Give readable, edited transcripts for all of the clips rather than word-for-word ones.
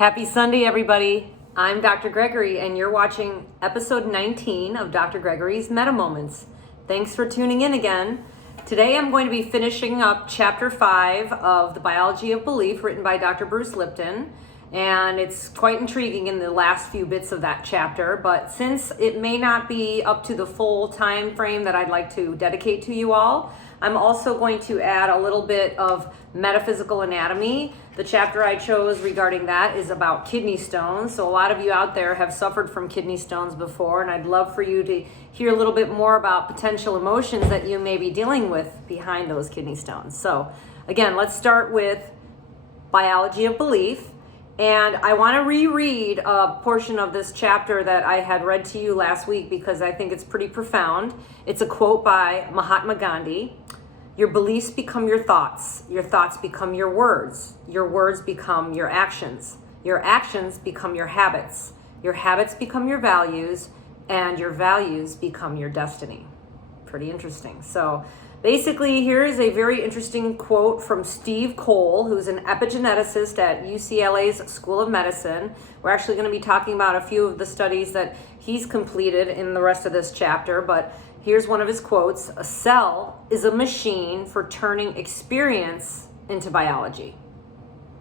Happy Sunday, everybody. I'm Dr. Gregory, and you're watching episode 19 of Dr. Gregory's Meta Moments. Thanks for tuning in again. Today I'm going to be finishing up chapter 5 of The Biology of Belief, written by Dr. Bruce Lipton. And it's quite intriguing in the last few bits of that chapter, but since it may not be up to the full time frame that I'd like to dedicate to you all, I'm also going to add a little bit of metaphysical anatomy. The chapter I chose regarding that is about kidney stones. So a lot of you out there have suffered from kidney stones before, and I'd love for you to hear a little bit more about potential emotions that you may be dealing with behind those kidney stones. So again, let's start with Biology of Belief. And I want to reread a portion of this chapter that I had read to you last week because I think it's pretty profound. It's a quote by Mahatma Gandhi. Your beliefs become your thoughts become your words become your actions become your habits become your values, and your values become your destiny. Pretty interesting. So basically, here is a very interesting quote from Steve Cole, who's an epigeneticist at UCLA's School of Medicine. We're actually going to be talking about a few of the studies that he's completed in the rest of this chapter, but here's one of his quotes. A cell is a machine for turning experience into biology.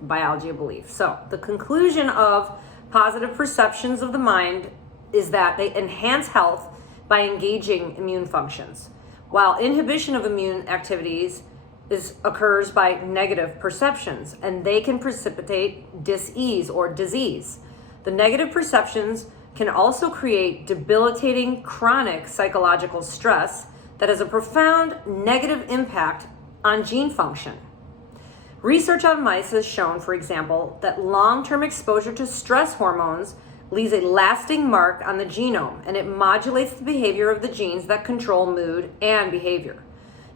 Biology of belief. So the conclusion of positive perceptions of the mind is that they enhance health by engaging immune functions, while inhibition of immune activities occurs by negative perceptions, and they can precipitate dis-ease or disease. The negative perceptions can also create debilitating chronic psychological stress that has a profound negative impact on gene function. Research on mice has shown, for example, that long-term exposure to stress hormones leaves a lasting mark on the genome, and it modulates the behavior of the genes that control mood and behavior.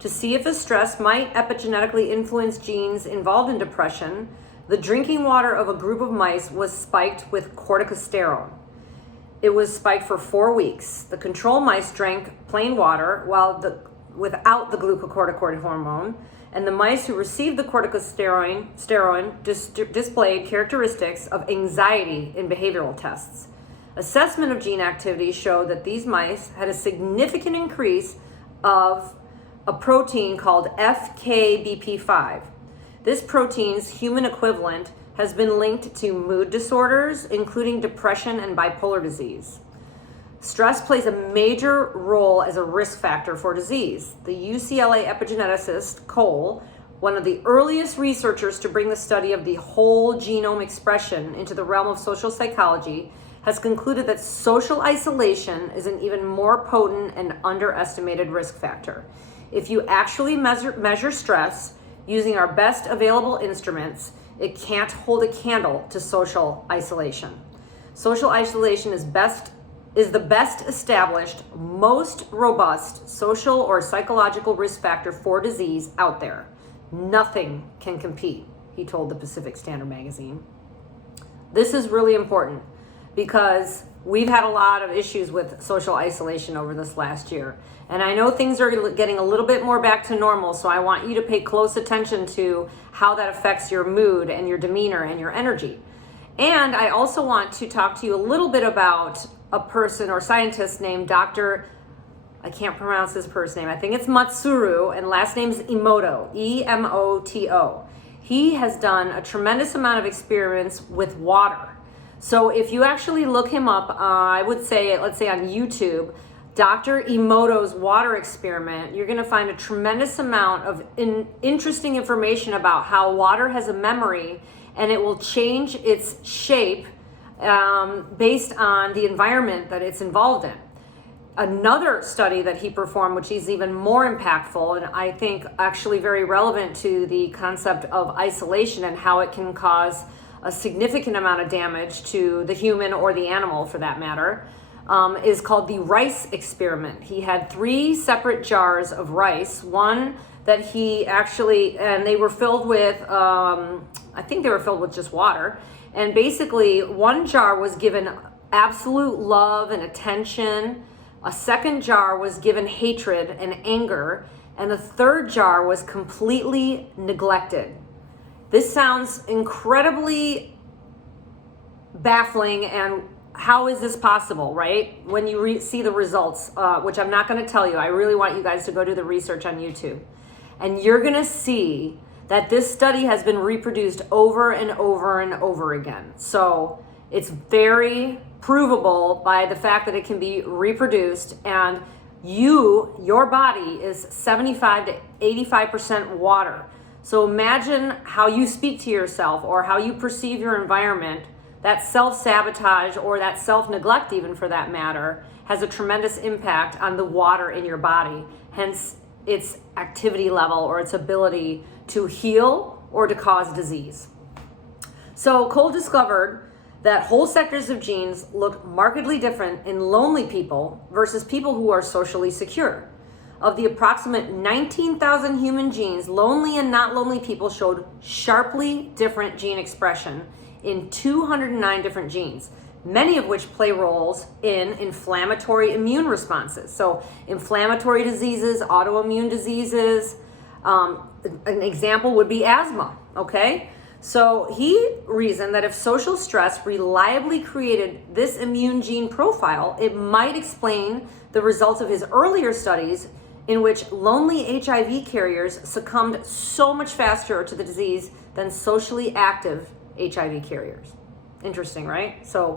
To see if the stress might epigenetically influence genes involved in depression, the drinking water of a group of mice was spiked with corticosterone. It was spiked for 4 weeks. The control mice drank plain water without the glucocorticoid hormone, and the mice who received the corticosteroid displayed characteristics of anxiety in behavioral tests. Assessment of gene activity showed that these mice had a significant increase of a protein called FKBP5. This protein's human equivalent has been linked to mood disorders, including depression and bipolar disease. Stress plays a major role as a risk factor for disease. The UCLA epigeneticist Cole, one of the earliest researchers to bring the study of the whole genome expression into the realm of social psychology, has concluded that social isolation is an even more potent and underestimated risk factor. If you actually measure stress using our best available instruments, it can't hold a candle to social isolation. Social isolation is the best established, most robust social or psychological risk factor for disease out there. Nothing can compete, he told the Pacific Standard magazine. This is really important because we've had a lot of issues with social isolation over this last year. And I know things are getting a little bit more back to normal, so I want you to pay close attention to how that affects your mood and your demeanor and your energy. And I also want to talk to you a little bit about a person or scientist named Dr. I can't pronounce his first name. I think it's Masuru, and last name is Emoto, E-M-O-T-O. He has done a tremendous amount of experiments with water. So if you actually look him up, I would say, let's say on YouTube, Dr. Emoto's water experiment, you're going to find a tremendous amount of interesting information about how water has a memory, and it will change its shape based on the environment that it's involved in. Another study that he performed, which is even more impactful and I think actually very relevant to the concept of isolation and how it can cause a significant amount of damage to the human or the animal for that matter, is called the rice experiment. He had 3 separate jars of rice, one that he actually, and they were filled with, I think they were filled with just water. And basically one jar was given absolute love and attention. A second jar was given hatred and anger. And the third jar was completely neglected. This sounds incredibly baffling and how is this possible, right? When you see the results, which I'm not going to tell you. I really want you guys to go do the research on YouTube. And you're going to see that this study has been reproduced over and over and over again. So it's very provable by the fact that it can be reproduced, and your body is 75 to 85% water. So imagine how you speak to yourself or how you perceive your environment. That self-sabotage or that self-neglect, even for that matter, has a tremendous impact on the water in your body, hence its activity level or its ability to heal or to cause disease. So Cole discovered that whole sectors of genes look markedly different in lonely people versus people who are socially secure. Of the approximate 19,000 human genes, lonely and not lonely people showed sharply different gene expression in 209 different genes, many of which play roles in inflammatory immune responses. So inflammatory diseases, autoimmune diseases, an example would be asthma, okay? So he reasoned that if social stress reliably created this immune gene profile, it might explain the results of his earlier studies in which lonely HIV carriers succumbed so much faster to the disease than socially active HIV carriers. Interesting, right? So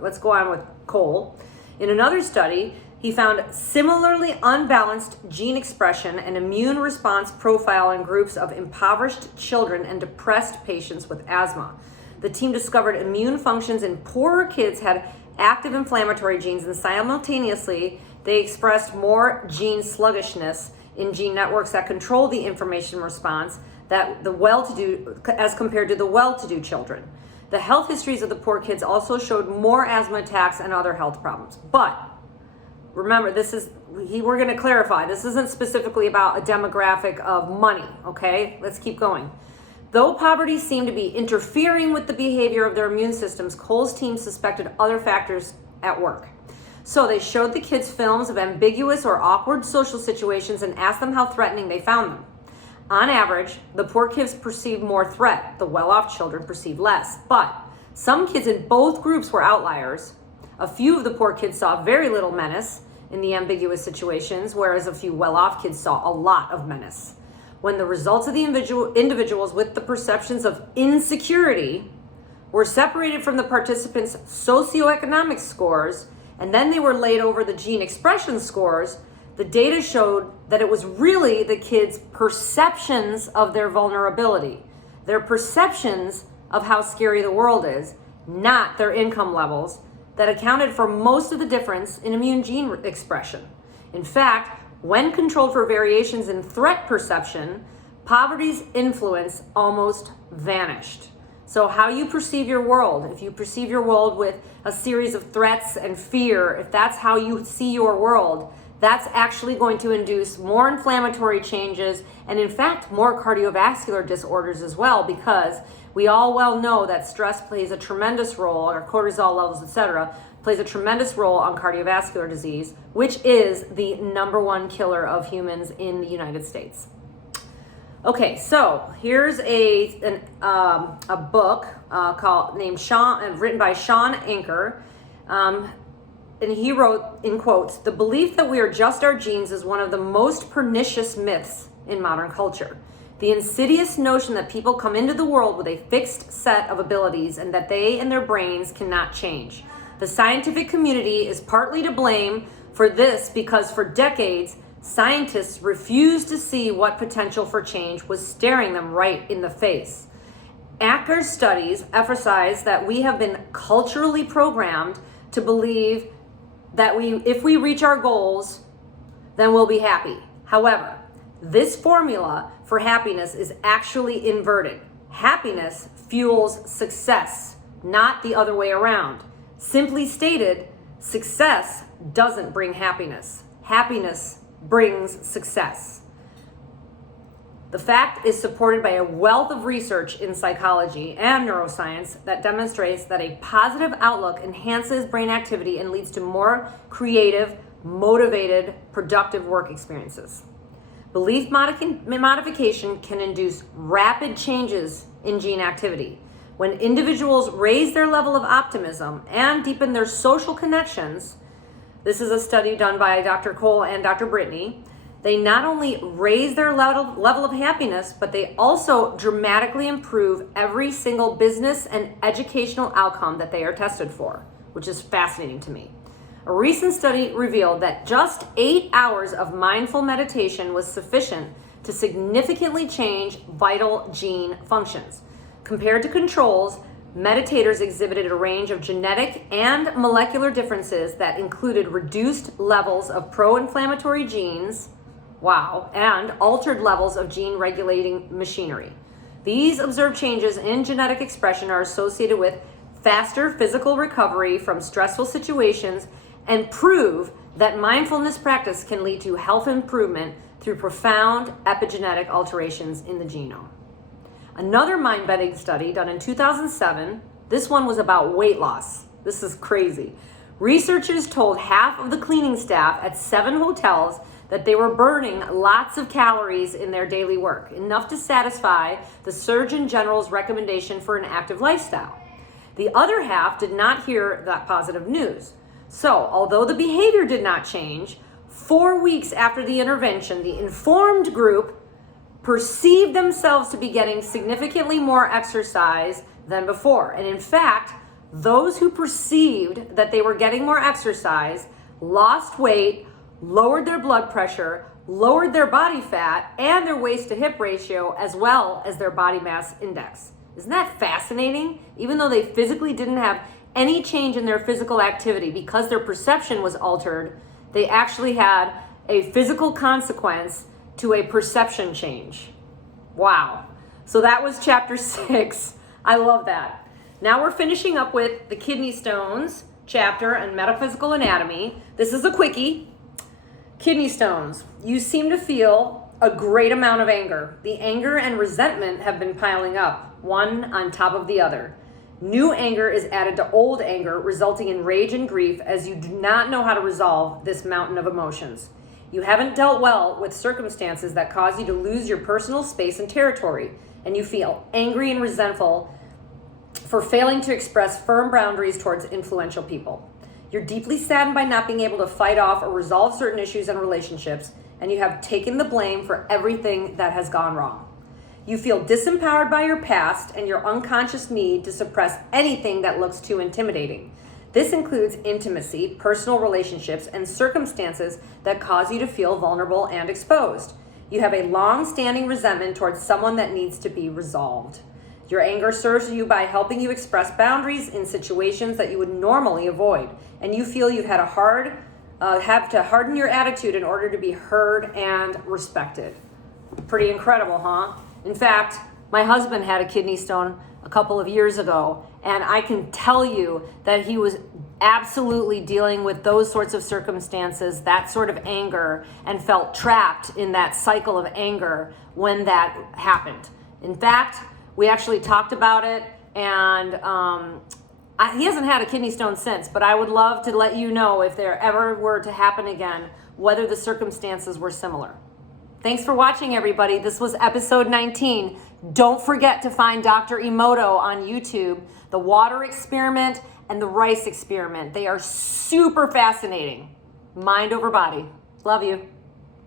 let's go on with Cole. In another study, he found similarly unbalanced gene expression and immune response profile in groups of impoverished children and depressed patients with asthma. The team discovered immune functions in poorer kids had active inflammatory genes, and simultaneously they expressed more gene sluggishness in gene networks that control the inflammation response that the well-to-do as compared to the well-to-do children. The health histories of the poor kids also showed more asthma attacks and other health problems. But remember, we're going to clarify, this isn't specifically about a demographic of money, okay? Let's keep going. Though poverty seemed to be interfering with the behavior of their immune systems, Cole's team suspected other factors at work. So they showed the kids films of ambiguous or awkward social situations and asked them how threatening they found them. On average, the poor kids perceived more threat. The well-off children perceived less. But some kids in both groups were outliers. A few of the poor kids saw very little menace in the ambiguous situations, whereas a few well-off kids saw a lot of menace. When the results of the individuals with the perceptions of insecurity were separated from the participants' socioeconomic scores, and then they were laid over the gene expression scores, the data showed that it was really the kids' perceptions of their vulnerability, their perceptions of how scary the world is, not their income levels, that accounted for most of the difference in immune gene expression. In fact, when controlled for variations in threat perception, poverty's influence almost vanished. So how you perceive your world, if you perceive your world with a series of threats and fear, if that's how you see your world, that's actually going to induce more inflammatory changes and, in fact, more cardiovascular disorders as well, because we all well know that stress plays a tremendous role, or cortisol levels, etc., plays a tremendous role on cardiovascular disease, which is the number 1 killer of humans in the United States. Okay, so here's a book written by Sean Anker. And he wrote, in quotes, "The belief that we are just our genes is one of the most pernicious myths in modern culture. The insidious notion that people come into the world with a fixed set of abilities and that they and their brains cannot change. The scientific community is partly to blame for this because for decades, scientists refused to see what potential for change was staring them right in the face. Acker's studies emphasize that we have been culturally programmed to believe that if we reach our goals, then we'll be happy. However, this formula for happiness is actually inverted. Happiness fuels success, not the other way around. Simply stated, success doesn't bring happiness. Happiness brings success. The fact is supported by a wealth of research in psychology and neuroscience that demonstrates that a positive outlook enhances brain activity and leads to more creative, motivated, productive work experiences. Belief modification can induce rapid changes in gene activity. When individuals raise their level of optimism and deepen their social connections, this is a study done by Dr. Cole and Dr. Brittany, they not only raise their level of happiness, but they also dramatically improve every single business and educational outcome that they are tested for, which is fascinating to me. A recent study revealed that just 8 hours of mindful meditation was sufficient to significantly change vital gene functions. Compared to controls, meditators exhibited a range of genetic and molecular differences that included reduced levels of pro-inflammatory genes, and altered levels of gene regulating machinery. These observed changes in genetic expression are associated with faster physical recovery from stressful situations and prove that mindfulness practice can lead to health improvement through profound epigenetic alterations in the genome. Another mind-bending study done in 2007, this one was about weight loss. This is crazy. Researchers told half of the cleaning staff at 7 hotels that they were burning lots of calories in their daily work, enough to satisfy the Surgeon General's recommendation for an active lifestyle. The other half did not hear that positive news. So, although the behavior did not change, 4 weeks after the intervention, the informed group perceived themselves to be getting significantly more exercise than before. And in fact, those who perceived that they were getting more exercise lost weight, lowered their blood pressure, lowered their body fat, and their waist to hip ratio, as well as their body mass index. Isn't that fascinating? Even though they physically didn't have any change in their physical activity, because their perception was altered, they actually had a physical consequence to a perception change. Wow. So that was chapter 6. I love that. Now we're finishing up with the kidney stones chapter and metaphysical anatomy. This is a quickie. Kidney stones. You seem to feel a great amount of anger. The anger and resentment have been piling up, one on top of the other. New anger is added to old anger, resulting in rage and grief as you do not know how to resolve this mountain of emotions. You haven't dealt well with circumstances that cause you to lose your personal space and territory, and you feel angry and resentful for failing to express firm boundaries towards influential people. You're deeply saddened by not being able to fight off or resolve certain issues and relationships, and you have taken the blame for everything that has gone wrong. You feel disempowered by your past and your unconscious need to suppress anything that looks too intimidating. This includes intimacy, personal relationships, and circumstances that cause you to feel vulnerable and exposed. You have a long-standing resentment towards someone that needs to be resolved. Your anger serves you by helping you express boundaries in situations that you would normally avoid, and you feel you've had have to harden your attitude in order to be heard and respected. Pretty incredible, huh? In fact, my husband had a kidney stone a couple of years ago, and I can tell you that he was absolutely dealing with those sorts of circumstances, that sort of anger, and felt trapped in that cycle of anger when that happened. In fact, we actually talked about it, and he hasn't had a kidney stone since, but I would love to let you know if there ever were to happen again, whether the circumstances were similar. Thanks for watching, everybody. This was episode 19. Don't forget to find Dr. Emoto on YouTube, the water experiment and the rice experiment. They are super fascinating. Mind over body. Love you.